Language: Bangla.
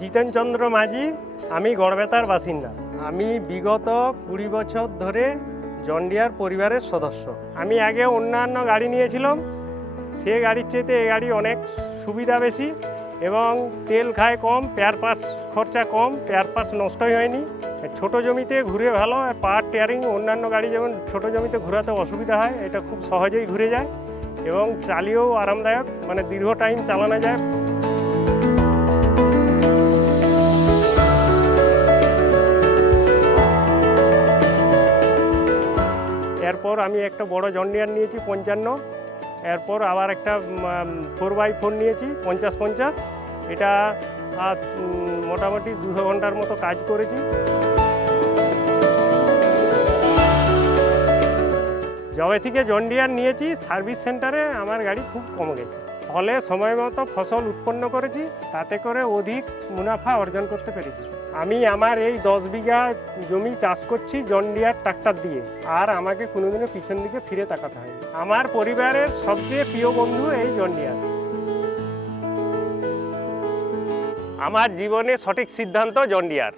জিতেন চন্দ্র মাঝি, আমি গড়বেতার বাসিন্দা। আমি বিগত 20 বছর ধরে জন ডিয়ার পরিবারের সদস্য। আমি আগে অন্যান্য গাড়ি নিয়েছিলাম, সে গাড়ির চেয়ে এই গাড়ি অনেক সুবিধা বেশি এবং তেল খায় কম, পেয়ার পাস খরচা কম, পেয়ার পাস নষ্টই হয়নি। ছোট জমিতে ঘুরে ভালো, পাওয়ার টিয়ারিং অন্যান্য গাড়ি যেমন ছোট জমিতে ঘোরাতে অসুবিধা হয়, এটা খুব সহজেই ঘুরে যায় এবং চালিয়েও আরামদায়ক, মানে দীর্ঘ টাইম চালানো যায়। এরপর আমি একটা বড় জন ডিয়ার নিয়েছি 55, এরপর আবার একটা 4x4 নিয়েছি 50-50। এটা মোটামুটি 200 ঘন্টার মতো কাজ করেছি। যবে থেকে জন ডিয়ার নিয়েছি সার্ভিস সেন্টারে আমার গাড়ি খুব কমে গেছে, ফলে সময় মতো ফসল উৎপন্ন করেছি, তাতে করে অধিক মুনাফা অর্জন করতে পেরেছি। আমি আমার এই 10 বিঘা জমি চাষ করছি জন ডিয়ার ট্রাক্টর দিয়ে, আর আমাকে কোনোদিনও পিছন দিকে ফিরে তাকাতে হয়নি। আমার পরিবারের সবচেয়ে প্রিয় বন্ধু এই জন ডিয়ার। আমার জীবনে সঠিক সিদ্ধান্ত জন ডিয়ার।